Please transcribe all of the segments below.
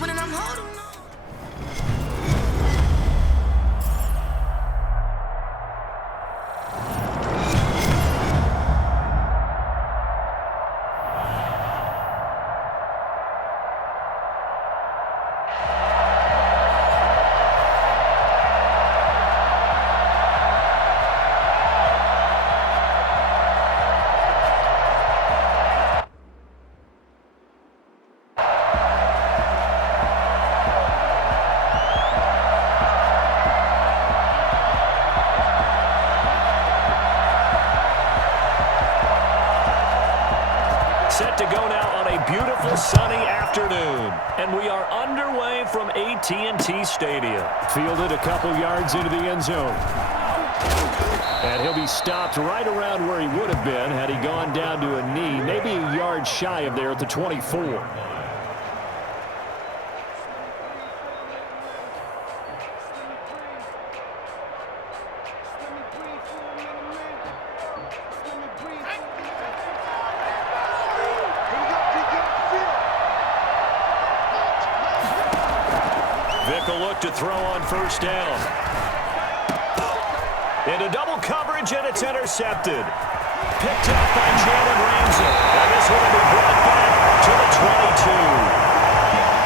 winning, I'm holding on. Set to go now on a beautiful sunny afternoon. And we are underway from AT&T Stadium. Fielded a couple yards into the end zone. And he'll be stopped right around where he would have been had he gone down to a knee, maybe a yard shy of there at the 24. Vick will look to throw on first down. Into double coverage, and it's intercepted. Picked up by Jalen Ramsey. And this one will be brought back to the 22.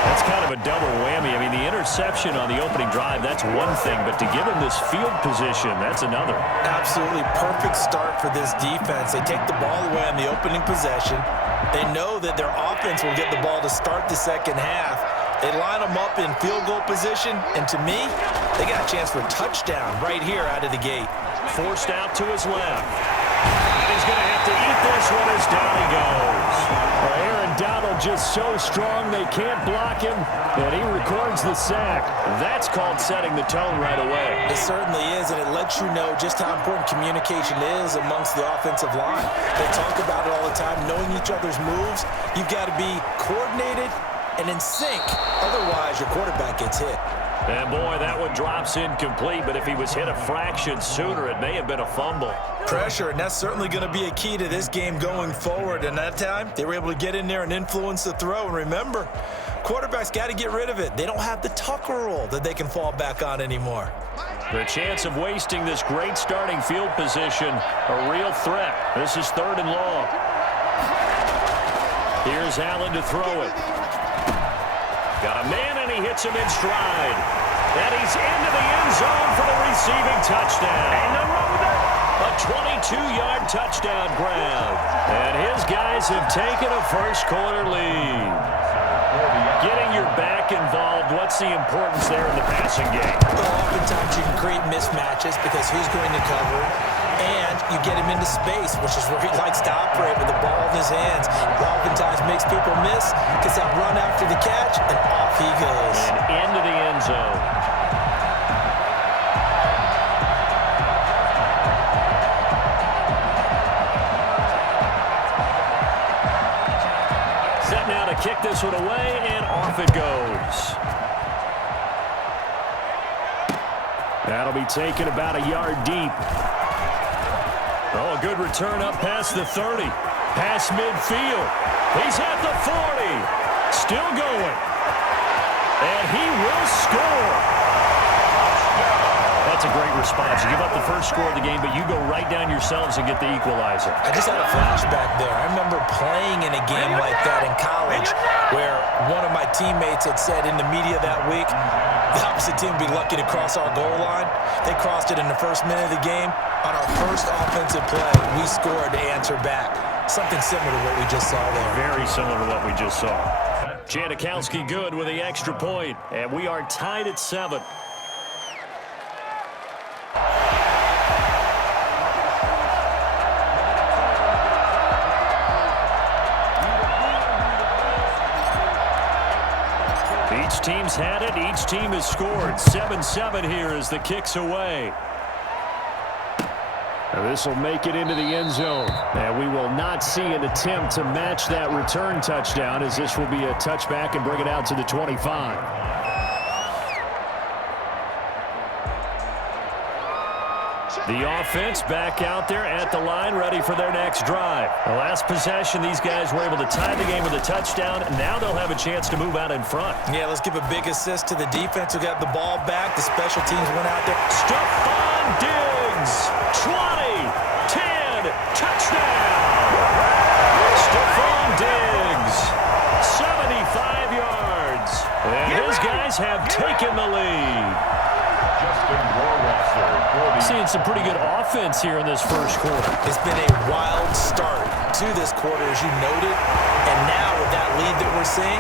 That's kind of a double whammy. I mean, the interception on the opening drive, that's one thing. But to give him this field position, that's another. Absolutely perfect start for this defense. They take the ball away on the opening possession. They know that their offense will get the ball to start the second half. They line them up in field goal position, and to me, they got a chance for a touchdown right here out of the gate. Forced out to his left. And he's going to have to eat this one as down he goes. Well, Aaron Donald just so strong they can't block him, and he records the sack. That's called setting the tone right away. It certainly is, and it lets you know just how important communication is amongst the offensive line. They talk about it all the time, knowing each other's moves. You've got to be coordinated and in sync. Otherwise, your quarterback gets hit. And boy, that one drops incomplete, but if he was hit a fraction sooner, it may have been a fumble. Pressure, and that's certainly going to be a key to this game going forward. And that time, they were able to get in there and influence the throw. And remember, quarterbacks got to get rid of it. They don't have the Tucker rule that they can fall back on anymore. The chance of wasting this great starting field position, a real threat. This is 3rd and long. Here's Allen to throw it. Got a man, and he hits him in stride. And he's into the end zone for the receiving touchdown. Ain't nothing wrong with that. A 22-yard touchdown grab. And his guys have taken a first-quarter lead. Getting your back involved, what's the importance there in the passing game? Well, oftentimes you can create mismatches because who's going to cover it? And you get him into space, which is where he likes to operate with the ball in his hands. It oftentimes makes people miss, gets that run after the catch, and off he goes. And into the end zone. Set now to kick this one away, and off it goes. That'll be taken about a yard deep. Oh, a good return up past the 30. Past midfield. He's at the 40. Still going. And he will score. That's a great response. You give up the first score of the game, but you go right down yourselves and get the equalizer. I just had a flashback there. I remember playing in a game like that in college where one of my teammates had said in the media that week, the opposite team would be lucky to cross our goal line. They crossed it in the first minute of the game. On our first offensive play, we scored to answer back. Something similar to what we just saw there. Very similar to what we just saw. Janikowski good with the extra point, and we are tied at 7. Each team's had it. Each team has scored. 7-7 here as the kick's away. This will make it into the end zone. And we will not see an attempt to match that return touchdown, as this will be a touchback and bring it out to the 25. The offense back out there at the line, ready for their next drive. The last possession, these guys were able to tie the game with a touchdown, and now they'll have a chance to move out in front. Yeah, let's give a big assist to the defense who got the ball back. The special teams went out there. Stephon Diggs, 20, 10, touchdown. Stephon Diggs, 75 yards. And his guys have taken the lead. Seeing some pretty good offense here in this first quarter. It's been a wild start to this quarter, as you noted. And now with that lead that we're seeing,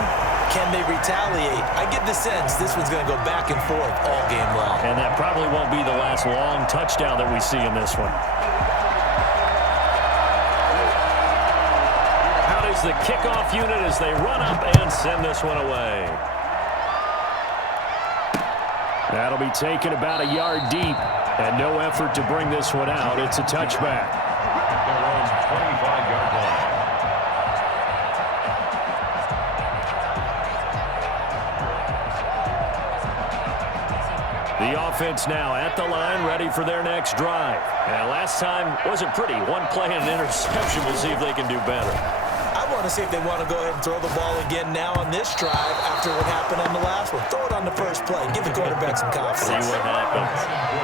can they retaliate? I get the sense this one's going to go back and forth all game long. And that probably won't be the last long touchdown that we see in this one. Out is the kickoff unit as they run up and send this one away. That'll be taken about a yard deep, and no effort to bring this one out. It's a touchback. Their own 25-yard line. The offense now at the line, ready for their next drive. And last time wasn't pretty. One play and an interception. We'll see if they can do better. I want to see if they want to go ahead and throw the ball again now on this drive after what happened on the last one. Throw it on the first play. Give the quarterback some confidence. See what happens.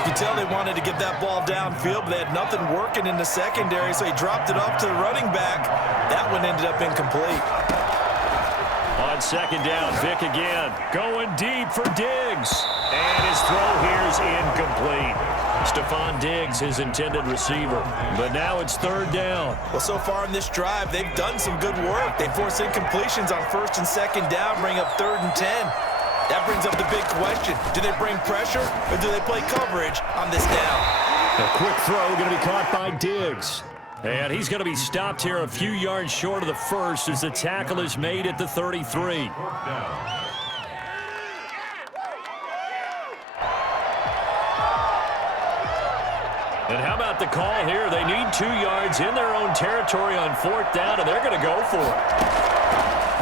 You can tell they wanted to get that ball downfield, but they had nothing working in the secondary, so he dropped it off to the running back. That one ended up incomplete. On second down, Vic again. Going deep for Diggs. And his throw here is incomplete. Stephon Diggs, his intended receiver. But now it's third down. Well, so far in this drive, they've done some good work. They force incompletions on first and second down, bring up 3rd and 10. That brings up the big question. Do they bring pressure or do they play coverage on this down? A quick throw going to be caught by Diggs. And he's going to be stopped here a few yards short of the first as the tackle is made at the 33. And how about the call here? They need 2 yards in their own territory on 4th down, and they're going to go for it.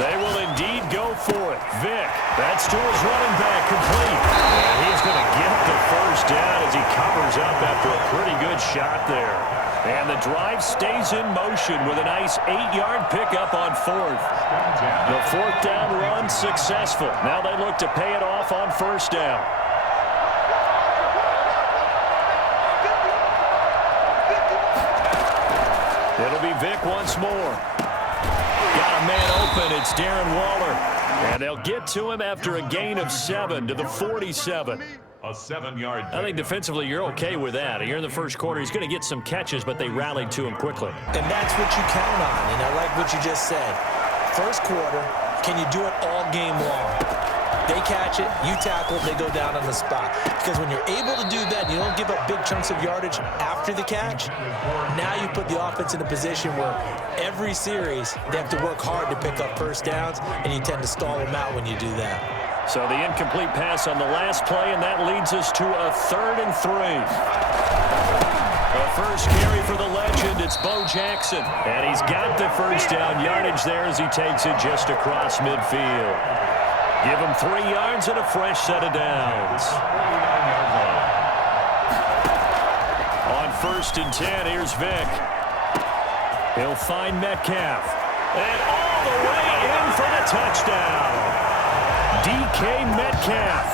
They will indeed go for it. Vic, that's to his running back, complete. And he's going to get the first down as he covers up after a pretty good shot there. And the drive stays in motion with a nice 8-yard pickup on 4th. The 4th down run successful. Now they look to pay it off on 1st down. It'll be Vic once more. Got a man open. It's Darren Waller. And they'll get to him after a gain of 7 to the 47. A 7-yard. I think defensively you're okay with that. Here in the first quarter, he's going to get some catches, but they rallied to him quickly. And that's what you count on, and I like what you just said. First quarter, can you do it all game long? They catch it, you tackle it, they go down on the spot. Because when you're able to do that, you don't give up big chunks of yardage after the catch. Now you put the offense in a position where every series they have to work hard to pick up first downs, and you tend to stall them out when you do that. So the incomplete pass on the last play, and that leads us to a 3rd and 3. The first carry for the legend, it's Bo Jackson. And he's got the first down yardage there as he takes it just across midfield. Give him 3 yards and a fresh set of downs. On 1st and 10, here's Vic. He'll find Metcalf. And all the way in for the touchdown. DK Metcalf,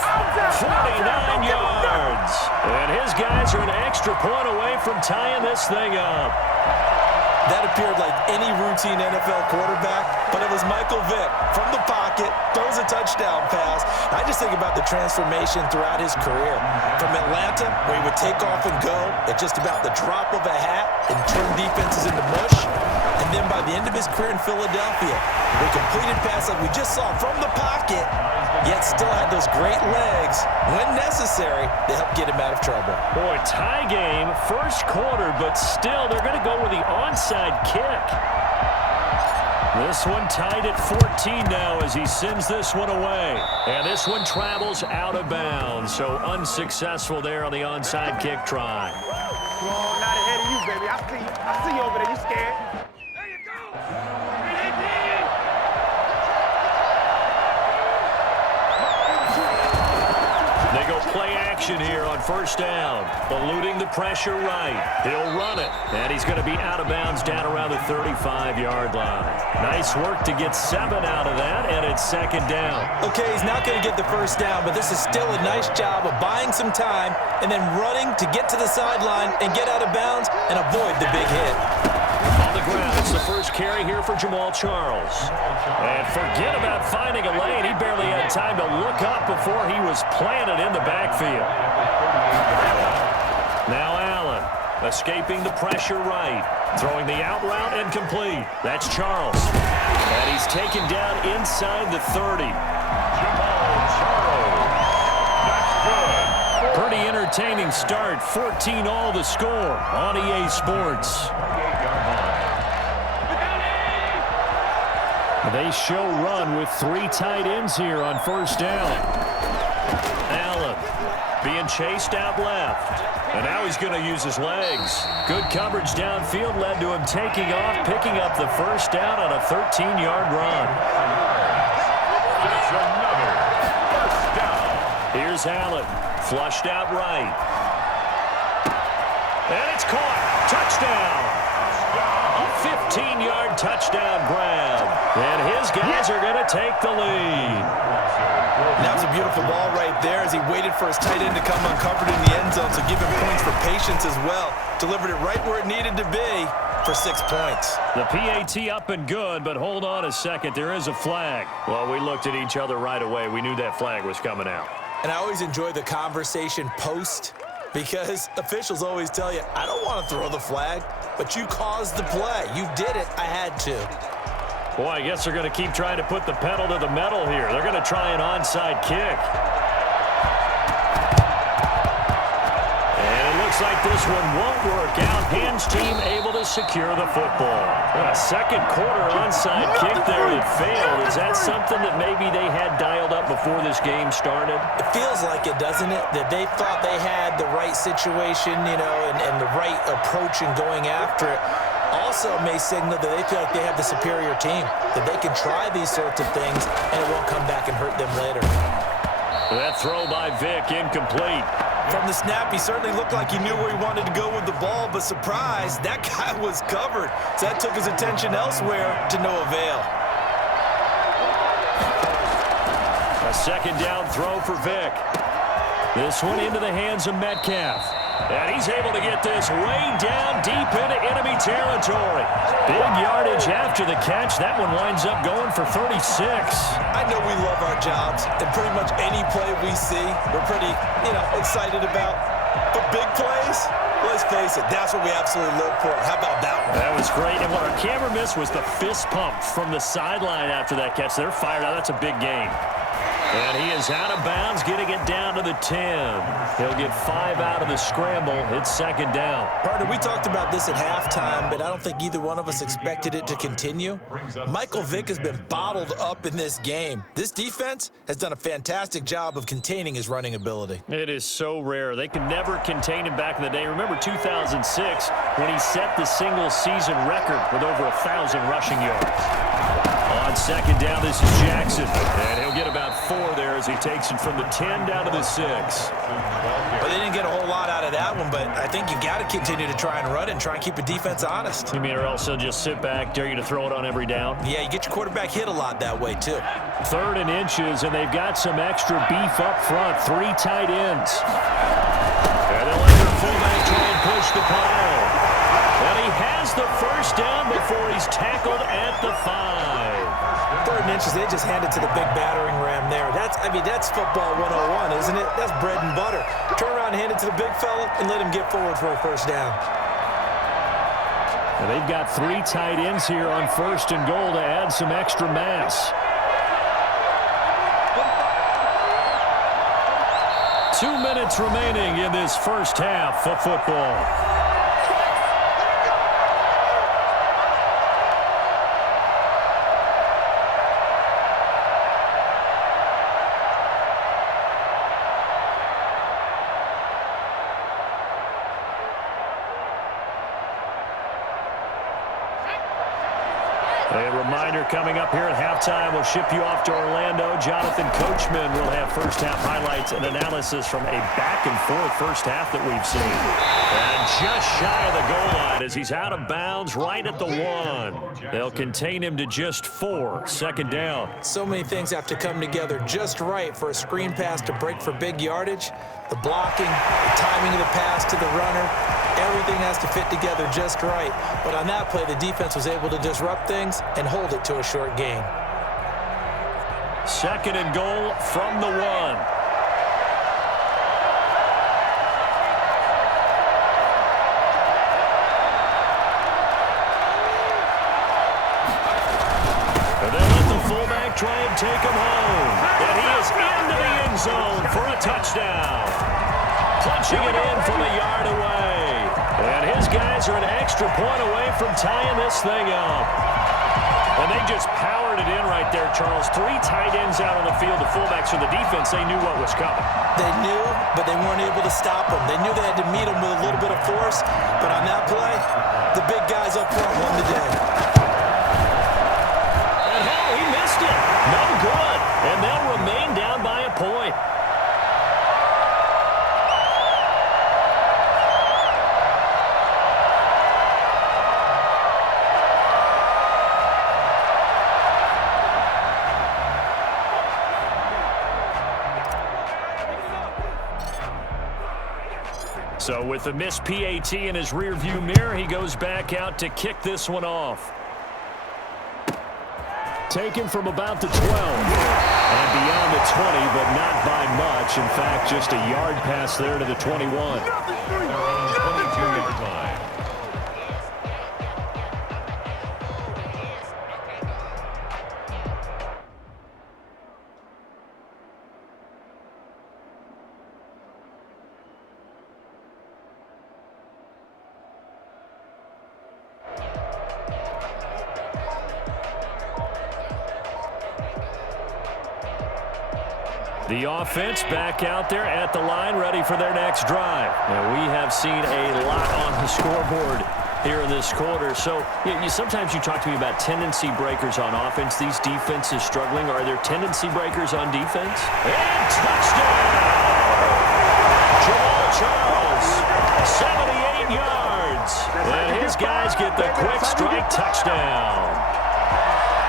49 yards. And his guys are an extra point away from tying this thing up. That appeared like any routine NFL quarterback, but it was Michael Vick from the pocket, throws a touchdown pass. I just think about the transformation throughout his career. From Atlanta, where he would take off and go at just about the drop of a hat and turn defenses into mush. And then by the end of his career in Philadelphia, where he completed pass like we just saw from the pocket, yet still had those great legs. When necessary, they help get him out of trouble. Boy, tie game, first quarter, but still they're going to go with the onside kick. This one tied at 14 now as he sends this one away. And this one travels out of bounds, so unsuccessful there on the onside kick try. Well, not ahead of you, baby. I see you over there. You scared? There you go. They go play action here on first down. Eluding the pressure right. He'll run it. And he's going to be out of bounds down around the 35-yard line. Nice work to get 7 out of that, and it's second down. Okay, he's not going to get the first down, but this is still a nice job of buying some time and then running to get to the sideline and get out of bounds and avoid the big hit. On the ground, it's the first carry here for Jamal Charles. And forget about finding a lane. He barely had time to look up before he was planted in the backfield. Now Allen, escaping the pressure right. Throwing the out route and complete. That's Charles. And he's taken down inside the 30. Jamal Charles. That's good. Pretty entertaining start. 14 all the score on EA Sports. 28-yard line. They show run with 3 tight ends here on first down. Allen being chased out left. And now he's going to use his legs. Good coverage downfield led to him taking off, picking up the first down on a 13-yard run. That's another first down. Here's Allen, flushed out right. And it's caught. Touchdown. A 15-yard touchdown grab. And his guys are going to take the lead. And that was a beautiful ball right there as he waited for his tight end to come uncovered in the end zone, so give him points for patience as well. Delivered it right where it needed to be for 6 points. The PAT up and good, but hold on a second. There is a flag. Well, we looked at each other right away. We knew that flag was coming out. And I always enjoy the conversation post because officials always tell you, I don't want to throw the flag, but you caused the play. You did it. I had to. Boy, I guess they're going to keep trying to put the pedal to the metal here. They're going to try an onside kick. And it looks like this one won't work out. Hans team able to secure the football. A second quarter onside kick there that failed. Is that something that maybe they had dialed up before this game started? It feels like it, doesn't it? That they thought they had the right situation, you know, and the right approach in going after it. Also may signal that they feel like they have the superior team, that they can try these sorts of things and it won't come back and hurt them later. That throw by Vick incomplete. From the snap, he certainly looked like he knew where he wanted to go with the ball, but surprise, that guy was covered. So that took his attention elsewhere to no avail. A second down throw for Vick. This one into the hands of Metcalf. And he's able to get this way down deep into enemy territory. Big yardage after the catch. That one winds up going for 36. I know we love our jobs, and pretty much any play we see, we're pretty, excited about. But big plays, let's face it, that's what we absolutely live for. How about that one? That was great. And what our camera missed was the fist pump from the sideline after that catch. They're fired out. That's a big game. And he is out of bounds, getting it down to the 10. He'll get 5 out of the scramble. It's second down. Partner, we talked about this at halftime, but I don't think either one of us expected it to continue. Michael Vick has been bottled up in this game. This defense has done a fantastic job of containing his running ability. It is so rare. They could never contain him back in the day. Remember 2006 when he set the single-season record with over 1,000 rushing yards. On second down, this is Jackson. And he'll get about 4 there as he takes it from the 10 down to the 6. Well, they didn't get a whole lot out of that one, but I think you got to continue to try and run it and try and keep the defense honest. You mean or else he'll just sit back, dare you to throw it on every down? Yeah, you get your quarterback hit a lot that way, too. 3rd and inches, and they've got some extra beef up front. 3 tight ends. And they'll let their fullback try and push the pile. And he has the first down before he's tackled at the 5. 3rd and inches, they just hand it to the big battering ram there. That's football 101, isn't it? That's bread and butter. Turn around and hand it to the big fella and let him get forward for a first down. And they've got 3 tight ends here on 1st and goal to add some extra mass. 2 minutes remaining in this first half of football. Reminder coming up here at halftime, we'll ship you off to Orlando. Jonathan Coachman will have first-half highlights and analysis from a back-and-forth first half that we've seen. And just shy of the goal line as he's out of bounds right at the 1. They'll contain him to just 4. Second down. So many things have to come together just right for a screen pass to break for big yardage. The blocking, the timing of the pass to the runner, everything has to fit together just right. But on that play, the defense was able to disrupt things and hold it to a short gain. Second and goal from the 1. And they let the fullback try and take him home. And he is into the end zone for a touchdown. Punching it in from a yard away. And his guys are an extra point away from tying this thing up. And they just powered it in right there, Charles. 3 tight ends out on the field. The fullbacks or the defense, they knew what was coming. They knew, but they weren't able to stop them. They knew they had to meet them with a little bit of force. But on that play, the big guys up front won the day. And hell, he missed it. No good. And they'll remain down by a point. So with the missed PAT in his rearview mirror, he goes back out to kick this one off. Taken from about the 12. And beyond the 20, but not by much. In fact, just a yard pass there to the 21. Their own 22-yard line. The offense back out there at the line, ready for their next drive. Now, we have seen a lot on the scoreboard here in this quarter. So, sometimes you talk to me about tendency breakers on offense. These defenses struggling. Are there tendency breakers on defense? And touchdown! Jamal Charles, 78 yards. And his guys get the quick strike touchdown.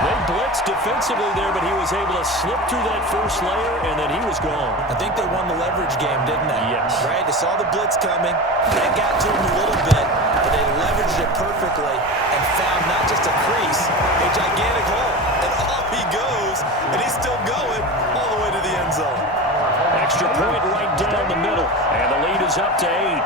They blitzed defensively there, but he was able to slip through that first layer, and then he was gone. I think they won the leverage game, didn't they? Yes. Right? They saw the blitz coming. That got to him a little bit, but they leveraged it perfectly and found not just a crease, a gigantic hole. And off he goes, and he's still going all the way to the end zone. Extra point right down the middle, and the lead is up to 8.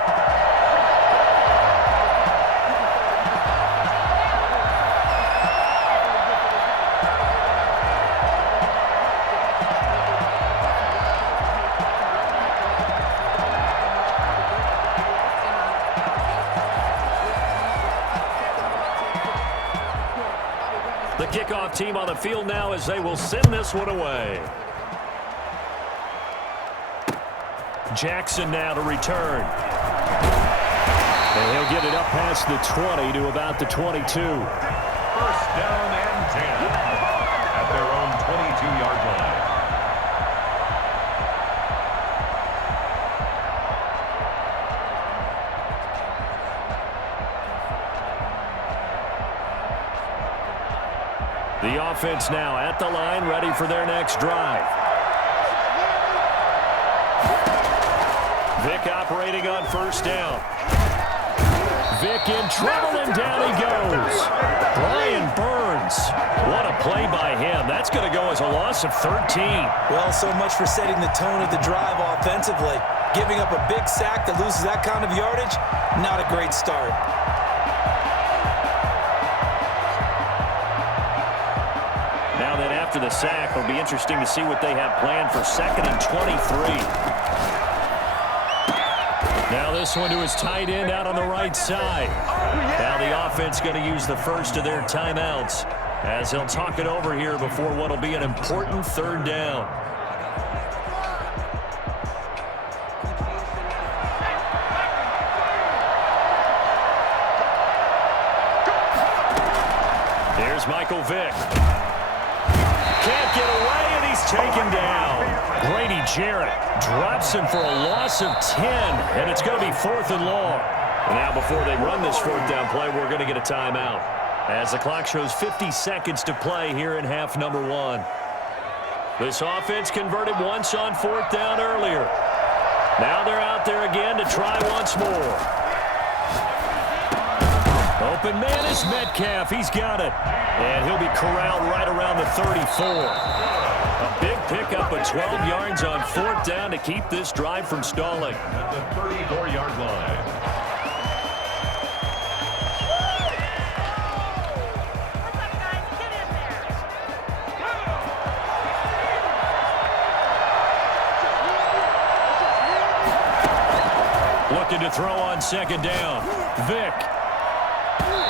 The kickoff team on the field now as they will send this one away. Jackson now to return. And he'll get it up past the 20 to about the 22. First down and 10 at their own 22-yard line. The offense now at the line, ready for their next drive. Vic operating on first down. Vic in trouble, and down he goes. Brian Burns. What a play by him. That's going to go as a loss of 13. Well, so much for setting the tone of the drive offensively. Giving up a big sack that loses that kind of yardage, not a great start. Now then, after the sack, it'll be interesting to see what they have planned for 2nd and 23. Now this one to his tight end out on the right side. Now the offense going to use the first of their timeouts as he'll talk it over here before what will be an important 3rd down. Here's Michael Vick. taken down. Grady Jarrett drops him for a loss of 10, and it's going to be 4th and long. And now before they run this 4th down play, we're going to get a timeout, as the clock shows 50 seconds to play here in half number 1. This offense converted once on 4th down earlier. Now they're out there again to try once more. Open man is Metcalf. He's got it. And he'll be corralled right around the 34. A big pickup of 12 yards on 4th down to keep this drive from stalling. At the 34-yard line. Looking to throw on 2nd down. Vick.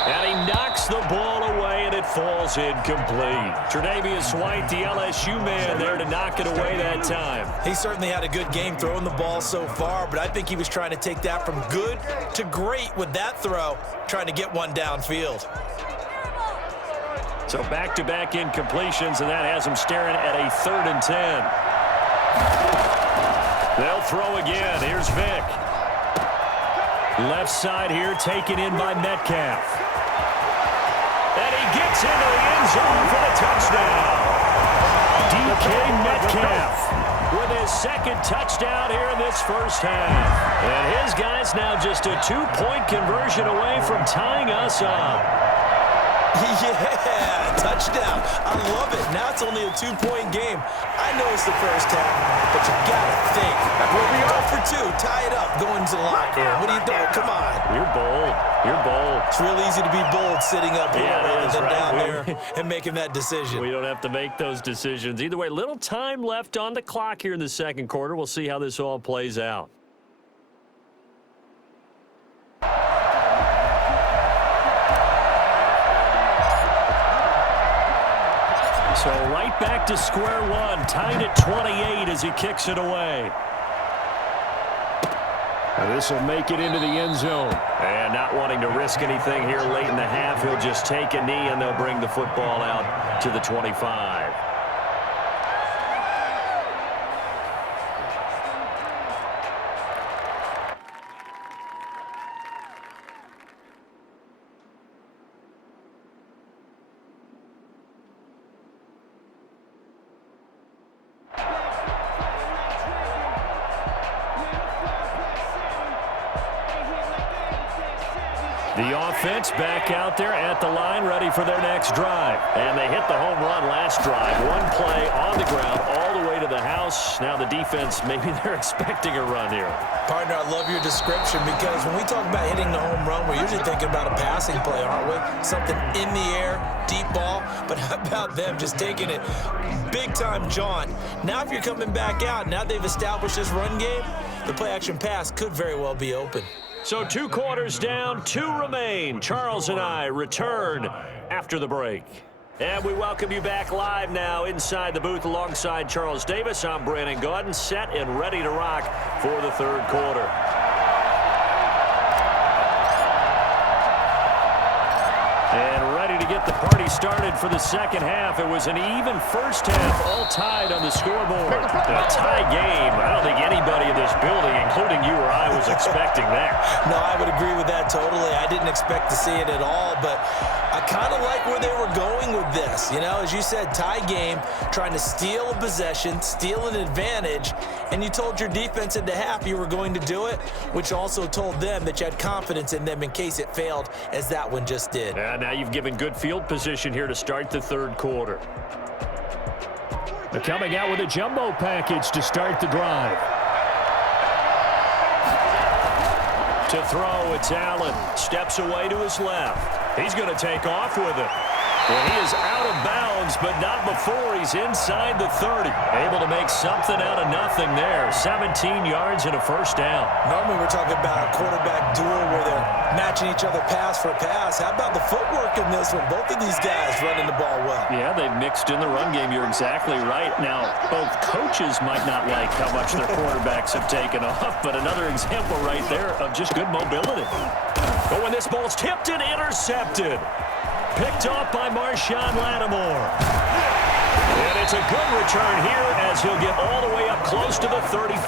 And he knocks the ball away, and it falls incomplete. Tre'Davious White, the LSU man, there to knock it away that time. He certainly had a good game throwing the ball so far, but I think he was trying to take that from good to great with that throw, trying to get one downfield. So back-to-back incompletions, and that has him staring at a 3rd and 10. They'll throw again. Here's Vick. Left side here, taken in by Metcalf. And he gets into the end zone for the touchdown. DK Metcalf with his 2nd touchdown here in this first half. And his guy's now just a 2-point conversion away from tying us up. Yeah, touchdown. I love it. Now it's only a 2-point game. I know it's the first half, but you got to think. Go for 2, tie it up, go into the locker room. What do you think? Come on. You're bold. You're bold. It's real easy to be bold sitting up here rather than down there and making that decision. We don't have to make those decisions. Either way, little time left on the clock here in the 2nd quarter. We'll see how this all plays out. So right back to square one, tied at 28 as he kicks it away. And this will make it into the end zone. And not wanting to risk anything here late in the half, he'll just take a knee and they'll bring the football out to the 25. The offense back out there at the line, ready for their next drive. And they hit the home run last drive. One play on the ground all the way to the house. Now the defense, maybe they're expecting a run here. Partner, I love your description because when we talk about hitting the home run, we're usually thinking about a passing play, aren't we? Something in the air, deep ball. But how about them just taking it big-time jaunt? Now if you're coming back out, now they've established this run game, the play-action pass could very well be open. So 2 quarters down, 2 remain. Charles and I return after the break. And we welcome you back live now inside the booth alongside Charles Davis. I'm Brandon Gaudin, set and ready to rock for the 3rd quarter. And ready to get the party started for the 2nd half. It was an even first half, all tied on the scoreboard. A tie game. I don't think anybody in this building, including you or I, was expecting that. No, I would agree with that totally. I didn't expect to see it at all, but I kind of like where they were going with this. You know, as you said, tie game, trying to steal a possession, steal an advantage, and you told your defense at the half you were going to do it, which also told them that you had confidence in them in case it failed, as that one just did. And now you've given good field position here to start the 3rd quarter. They're coming out with a jumbo package to start the drive. To throw, it's Allen. Steps away to his left. He's going to take off with it. Well, he is out of bounds, but not before he's inside the 30. Able to make something out of nothing there. 17 yards and a first down. Normally we're talking about a quarterback duel where they're matching each other pass for pass. How about the footwork in this one? Both of these guys running the ball well. Yeah, they've mixed in the run game. You're exactly right. Now, both coaches might not like how much their quarterbacks have taken off, but another example right there of just good mobility. But when this ball's tipped and intercepted, picked off by Marshawn Lattimore. And It's a good return here as he'll get all the way up close to the 35.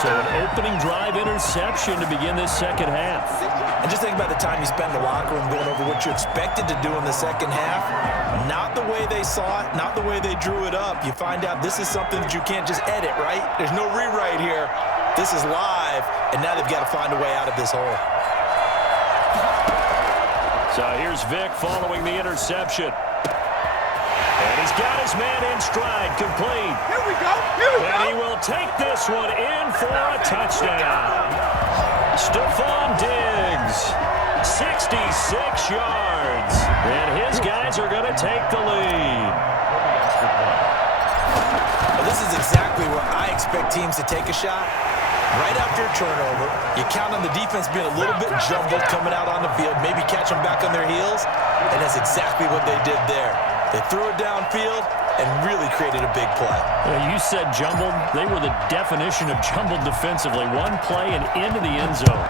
So an opening drive interception to begin this second half. And just think about the time you spend in the locker room going over what you expected to do in the second half. Not the way they saw it, not the way they drew it up. You find out this is something that you can't just edit, right? There's no rewrite here. This is live, and now they've got to find a way out of this hole. So here's Vic following the interception. And he's got his man in stride, complete. Here we go. And he will take this one in for a touchdown. Stephon Diggs, 66 yards. And his guys are going to take the lead. Well, this is exactly where I expect teams to take a shot. Right after a turnover, you count on the defense being a little bit jumbled coming out on the field, maybe catch them back on their heels, and that's exactly what they did there. They threw it downfield and really created a big play. You said jumbled. They were the definition of jumbled defensively. One play and into the end zone.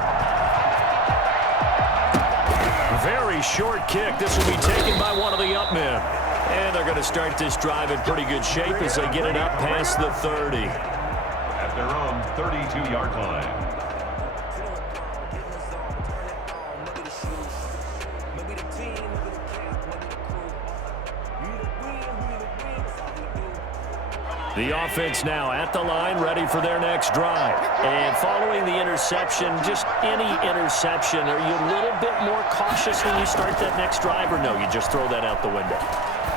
Very short kick. This will be taken by one of the up men. And they're going to start this drive in pretty good shape as they get it up past the 30. At their own 32-yard line. The offense now at the line, ready for their next drive. And following the interception, just any interception, are you a little bit more cautious when you start that next drive, or no, you just throw that out the window?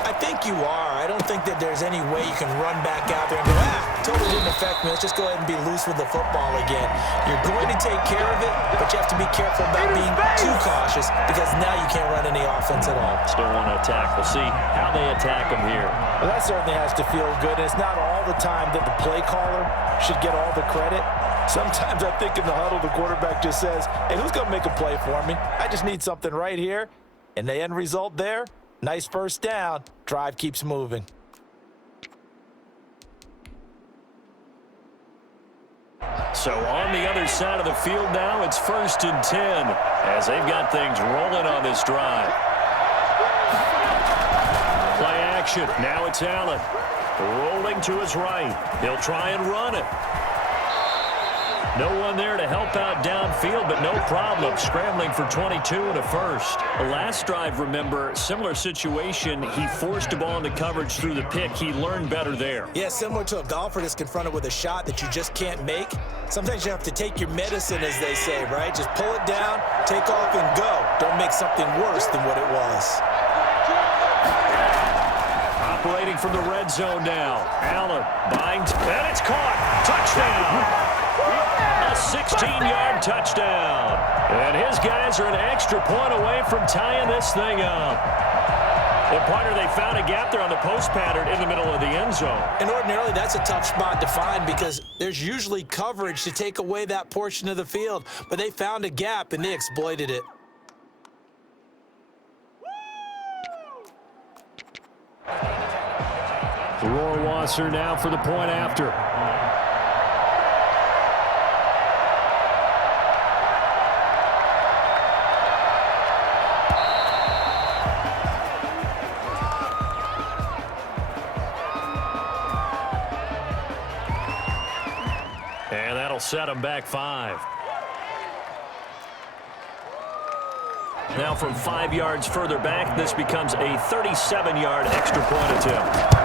I think you are. I don't think that there's any way you can run back out there and go, totally didn't affect me. Let's just go ahead and be loose with the football again. You're going to take care of it, but you have to be careful about being too cautious because now you can't run any offense at all. Still want to attack. We'll see how they attack them here. Well, that certainly has to feel good. It's not all the time that the play caller should get all the credit. Sometimes I think in the huddle, the quarterback just says, hey, who's going to make a play for me? I just need something right here. And the end result there, nice first down. Drive keeps moving. So on the other side of the field now, it's 1st and 10 as they've got things rolling on this drive. Play action. Now it's Allen. Rolling to his right. He'll try and run it. No one there to help out downfield, but no problem. Scrambling for 22 and a first. The last drive, remember, similar situation. He forced a ball into coverage through the pick. He learned better there. Yeah, similar to a golfer that's confronted with a shot that you just can't make. Sometimes you have to take your medicine, as they say, right? Just pull it down, take off, and go. Don't make something worse than what it was. Operating from the red zone now. Allen binds, and it's caught. Touchdown. A 16-yard touchdown. And his guys are an extra point away from tying this thing up. And partner, they found a gap there on the post pattern in the middle of the end zone. And ordinarily, that's a tough spot to find because there's usually coverage to take away that portion of the field. But they found a gap, and they exploited it. Rohrwasser now for the point after. And that'll set them back 5. Now from 5 yards further back, this becomes a 37-yard extra point attempt.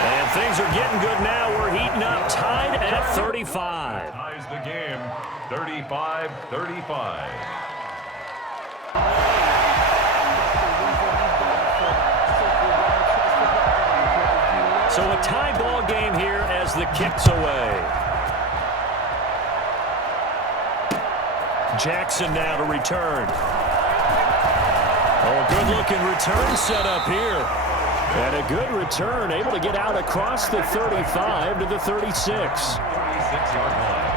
And things are getting good now. We're heating up, tied at 35. Ties the game, 35-35. So a tie ball game here as the kick's away. Jackson now to return. Oh, good-looking return set up here. And a good return, able to get out across the 35 to the 36. 36-yard line.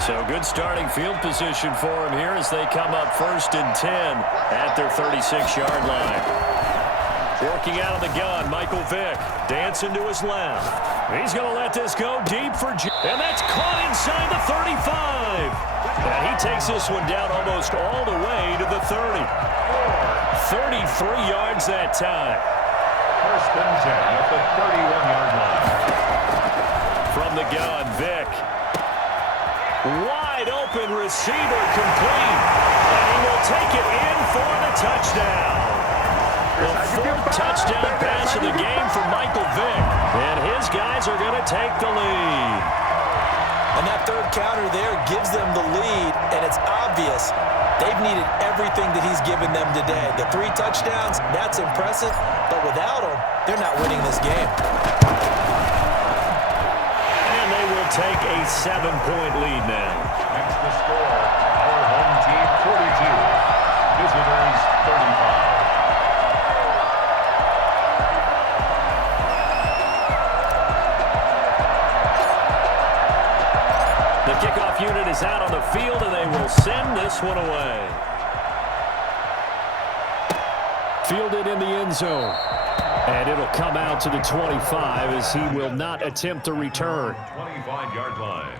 So good starting field position for him here as they come up 1st and 10 at their 36-yard line. Working out of the gun, Michael Vick dancing to his left. He's going to let this go deep for and that's caught inside the 35. And he takes this one down almost all the way to the 30. 33 yards that time. First and 10 at the 31-yard line. From the gun, Vick. Wide open receiver complete. And he will take it in for the touchdown. The fourth touchdown pass of the game for Michael Vick. And his guys are going to take the lead. And that third counter there gives them the lead, and it's obvious they've needed everything that he's given them today. The 3 touchdowns, that's impressive, but without him, they're not winning this game. And they will take a 7-point lead now. That's the score. Our home team 42. Visitors 35. The kickoff unit is out on the field, and they will send this one away. Fielded in the end zone. And it'll come out to the 25 as he will not attempt to return. 25-yard line.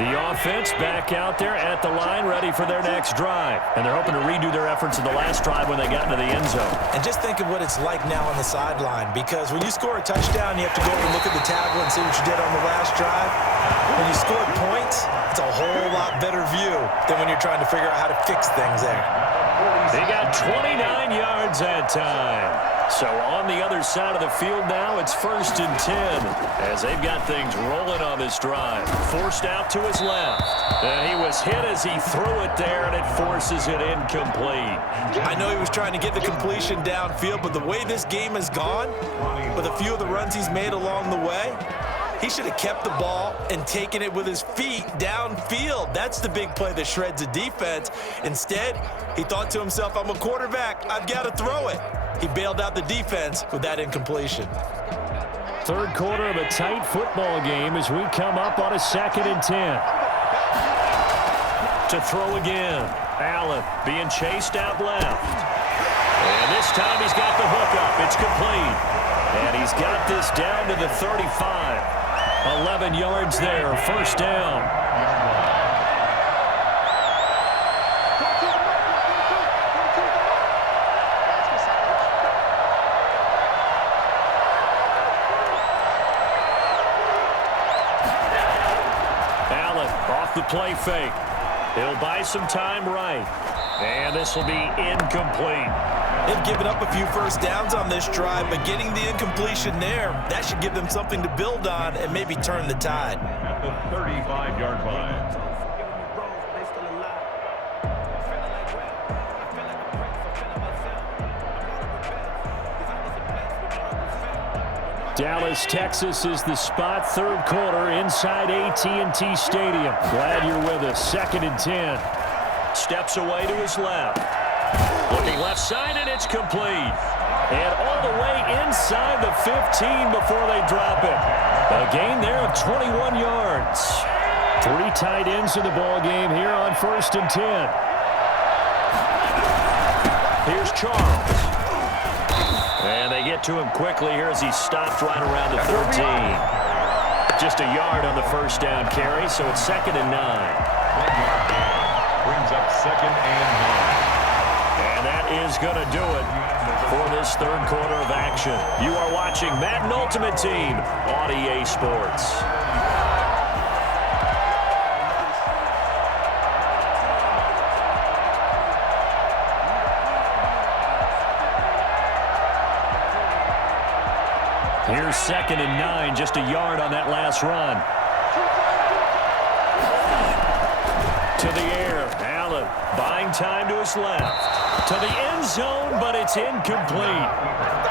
The offense back out there at the line, ready for their next drive. And they're hoping to redo their efforts in the last drive when they got into the end zone. And just think of what it's like now on the sideline, because when you score a touchdown, you have to go over and look at the tablet and see what you did on the last drive. When you score points, it's a whole lot better view than when you're trying to figure out how to fix things there. They got 29 yards that time. So on the other side of the field now, it's 1st and 10 as they've got things rolling on this drive. Forced out to his left. And he was hit as he threw it there, and it forces it incomplete. I know he was trying to get the completion downfield, but the way this game has gone, with a few of the runs he's made along the way, he should have kept the ball and taken it with his feet downfield. That's the big play that shreds a defense. Instead, he thought to himself, I'm a quarterback, I've got to throw it. He bailed out the defense with that incompletion. Third quarter of a tight football game as we come up on a 2nd and 10. To throw again. Allen being chased out left. And this time he's got the hook up. It's complete. And he's got this down to the 35. 11 yards there, 1st down. Off the play fake. He'll buy some time right. And this will be incomplete. They've given up a few first downs on this drive, but getting the incompletion there, that should give them something to build on and maybe turn the tide. At the 35-yard line. Dallas, Texas is the spot. Third quarter inside AT&T Stadium. Glad you're with us. 2nd and 10. Steps away to his left. Looking left side, and it's complete. And all the way inside the 15 before they drop it. A gain there of 21 yards. 3 tight ends in the ball game here on 1st and 10. Here's Charles. And they get to him quickly here as he stopped right around the 13. Just a yard on the first down carry, so it's 2nd and 9. 1 yard gain. Brings up 2nd and 9. And that is going to do it for this third quarter of action. You are watching Madden Ultimate Team on EA Sports. Here's 2nd and 9, just a yard on that last run. To the air, Allen buying time to his left. To the end zone, but it's incomplete.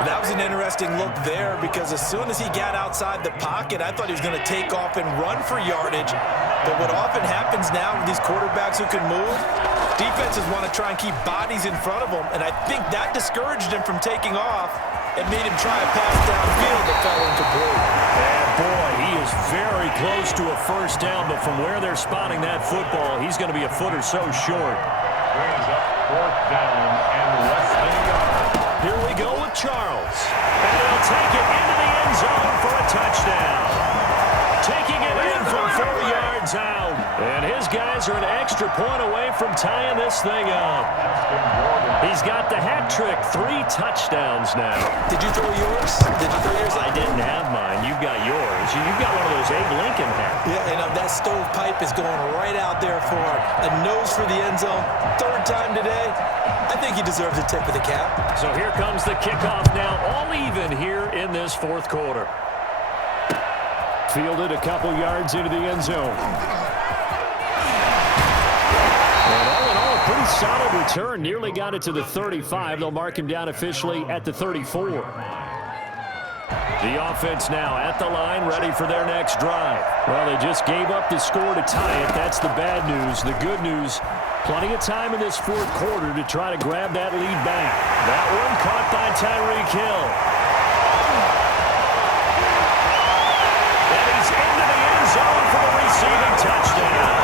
That was an interesting look there because as soon as he got outside the pocket, I thought he was going to take off and run for yardage. But what often happens now with these quarterbacks who can move, defenses want to try and keep bodies in front of them, and I think that discouraged him from taking off. It made him try a pass downfield that fell incomplete. And boy, he is very close to a first down, but from where they're spotting that football, he's going to be a foot or so short. Brings up 4th down and less than a yard. Here we go with Charles. And he'll take it into the end zone for a touchdown. are an extra point away from tying this thing up. He's got the hat trick, 3 touchdowns now. Did you throw yours? I didn't have mine. You've got yours. You've got one of those Abe Lincoln hats. Yeah, and that stovepipe is going right out there for a nose for the end zone. 3rd time today. I think he deserves a tip of the cap. So here comes the kickoff now, all even here in this 4th quarter. Fielded a couple yards into the end zone. And all in all, a pretty solid return. Nearly got it to the 35. They'll mark him down officially at the 34. The offense now at the line, ready for their next drive. Well, they just gave up the score to tie it. That's the bad news. The good news, plenty of time in this 4th quarter to try to grab that lead back. That one caught by Tyreek Hill. And he's into the end zone for the receiving touchdown.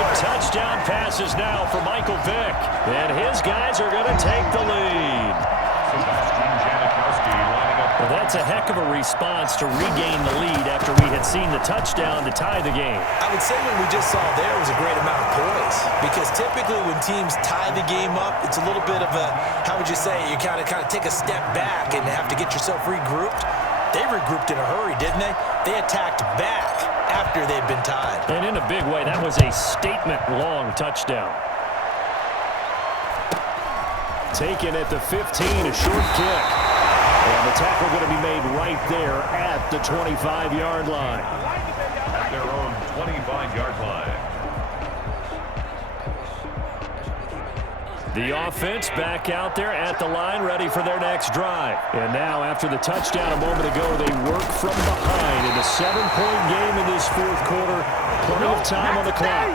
5 touchdown passes now for Michael Vick. And his guys are going to take the lead. Well, that's a heck of a response to regain the lead after we had seen the touchdown to tie the game. I would say what we just saw there was a great amount of poise, because typically when teams tie the game up, it's a little bit of a, how would you say, you kind of take a step back and have to get yourself regrouped. They regrouped in a hurry, didn't they? They attacked back after they'd been tied. And in a big way, that was a statement-long touchdown. Taken at the 15, a short kick. And the tackle going to be made right there at the 25-yard line. At their own 25-yard line. The offense back out there at the line, ready for their next drive. And now, after the touchdown a moment ago, they work from behind in a 7-point game in this 4th quarter. Plenty of time on the clock.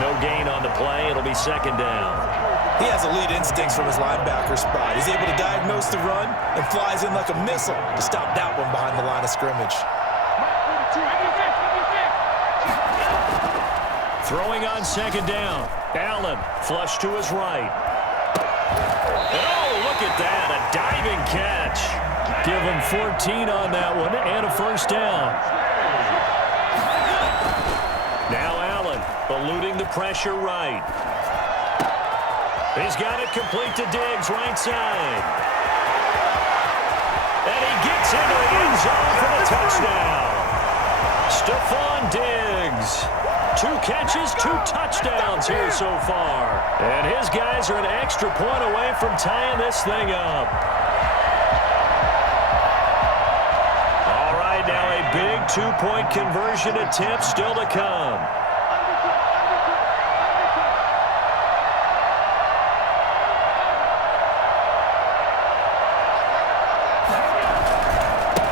No gain on the play. It'll be 2nd down. He has elite instincts from his linebacker spot. He's able to diagnose the run and flies in like a missile to stop that one behind the line of scrimmage. Throwing on 2nd down. Allen flush to his right. And oh, look at that, a diving catch. Give him 14 on that one and a 1st down. Now Allen eluding the pressure right. He's got it complete to Diggs, right side. And he gets into the end zone for the touchdown. Stephon Diggs. 2 catches, 2 touchdowns here so far. And his guys are an extra point away from tying this thing up. All right, now a big 2-point conversion attempt still to come.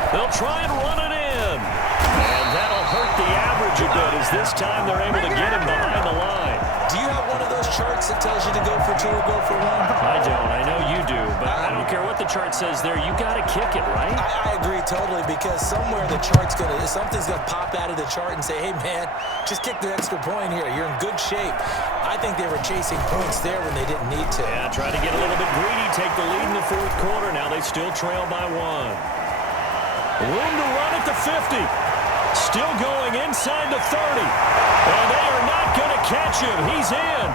They'll try and run it in. And that'll hurt the average a bit, as this time they're able to get him behind the line. Do you have one of those charts that tells you to go for 2 or go for 1? I don't. I know you do, but I don't care what the chart says there. You got to kick it, right? I agree totally, because somewhere the chart's something's gonna pop out of the chart and say, hey man, just kick the extra point here. You're in good shape. I think they were chasing points there when they didn't need to. Yeah, try to get a little bit greedy, take the lead in the 4th quarter. Now they still trail by 1. Room to run at the 50. Still going inside the 30. And they are not going to catch him. He's in.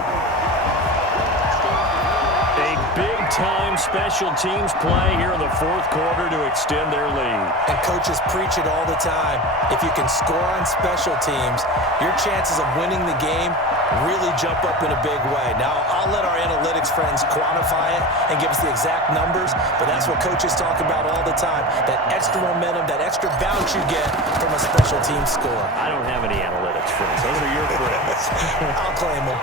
A big-time special teams play here in the 4th quarter to extend their lead. And coaches preach it all the time. If you can score on special teams, your chances of winning the game really jump up in a big way. Now, I'll let our analytics friends quantify it and give us the exact numbers, but that's what coaches talk about all the time. That extra momentum, that extra bounce you get from a special team score. I don't have any analytics friends. Those are your friends. I'll claim them.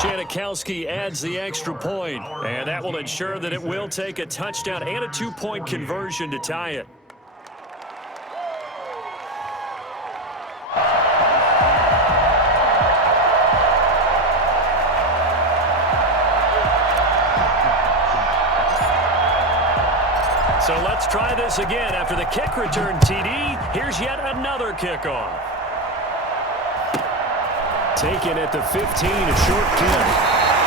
Janikowski adds the extra point, and that will ensure that it will take a touchdown and a 2-point conversion to tie it. So let's try this again. After the kick return TD, here's yet another kickoff. Taken at the 15, a short kick.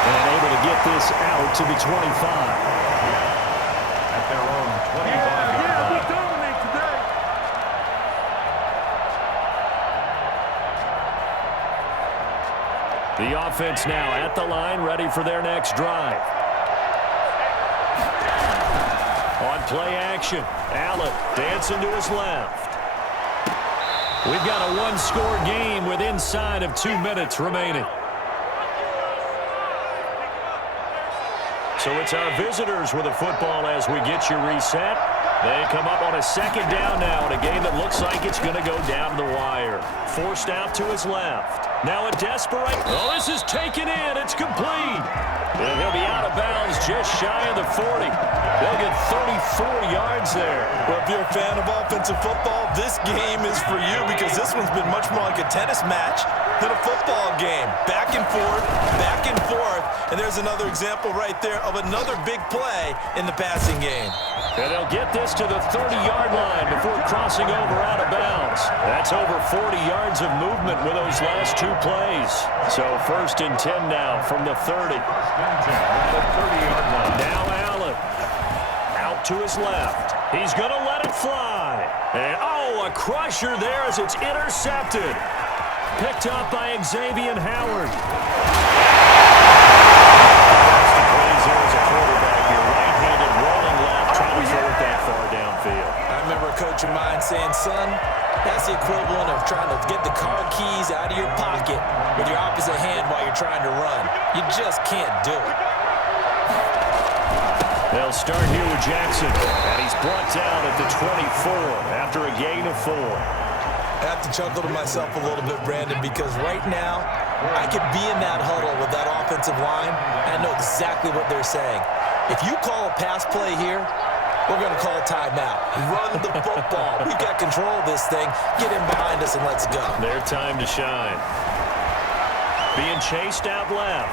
And able to get this out to the 25. At their own 25-yard line. We dominate today. The offense now at the line, ready for their next drive. On play action, Allen dancing to his left. We've got a one-score game with inside of 2 minutes remaining. So it's our visitors with the football as we get you reset. They come up on a second down now in a game that looks like it's going to go down the wire. Forced out to his left. Now a desperate. Oh, this is taken in. It's complete. And he'll be out of bounds just shy of the 40. They'll get 34 yards there. Well, if you're a fan of offensive football, this game is for you because this one's been much more like a tennis match than a football game. Back and forth, and there's another example right there of another big play in the passing game. And they'll get this to the 30-yard line before crossing over out of bounds. That's over 40 yards of movement with those last two plays. So 1st and 10 now from the 30. Now Allen out to his left. He's going to let it fly. And, oh, a crusher there as it's intercepted. Picked up by Xavier Howard. I remember a coach of mine saying, son, that's the equivalent of trying to get the car keys out of your pocket with your opposite hand while you're trying to run. You just can't do it. They'll start here with Jackson, and he's brought down at the 24 after a gain of 4. I have to chuckle to myself a little bit, Brandon, because right now I could be in that huddle with that offensive line, and I know exactly what they're saying. If you call a pass play here, we're going to call timeout. Run the football. We've got control of this thing. Get in behind us and let's go. Their time to shine. Being chased out left.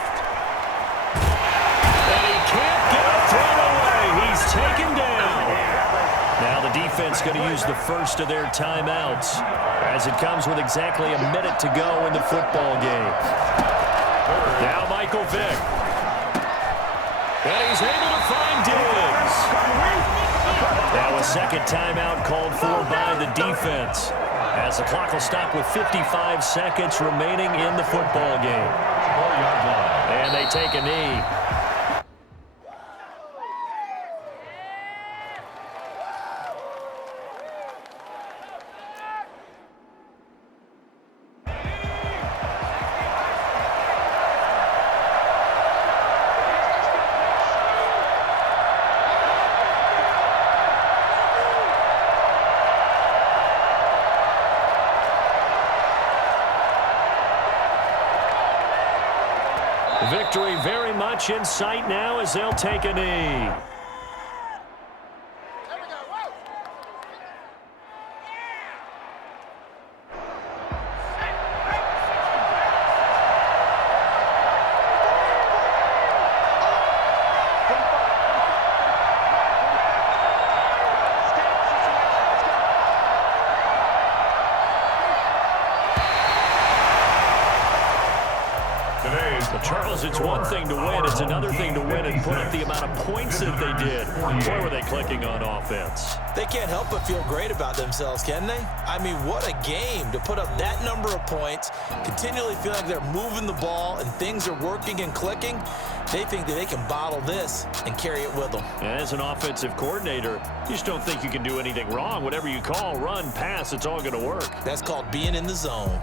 And he can't get a throw away. He's taken down. Now the defense going to use the first of their timeouts as it comes with exactly a minute to go in the football game. Now Michael Vick. And he's able to find Diggs. Now a second timeout called for by the defense as the clock will stop with 55 seconds remaining in the football game. And they take a knee. Victory very much in sight now as they'll take a knee. Charles, it's one thing to win. It's another thing to win and put up the amount of points that they did. Boy, were they clicking on offense. They can't help but feel great about themselves, can they? I mean, what a game to put up that number of points, continually feel like they're moving the ball and things are working and clicking. They think that they can bottle this and carry it with them. And as an offensive coordinator, you just don't think you can do anything wrong. Whatever you call, run, pass, it's all going to work. That's called being in the zone.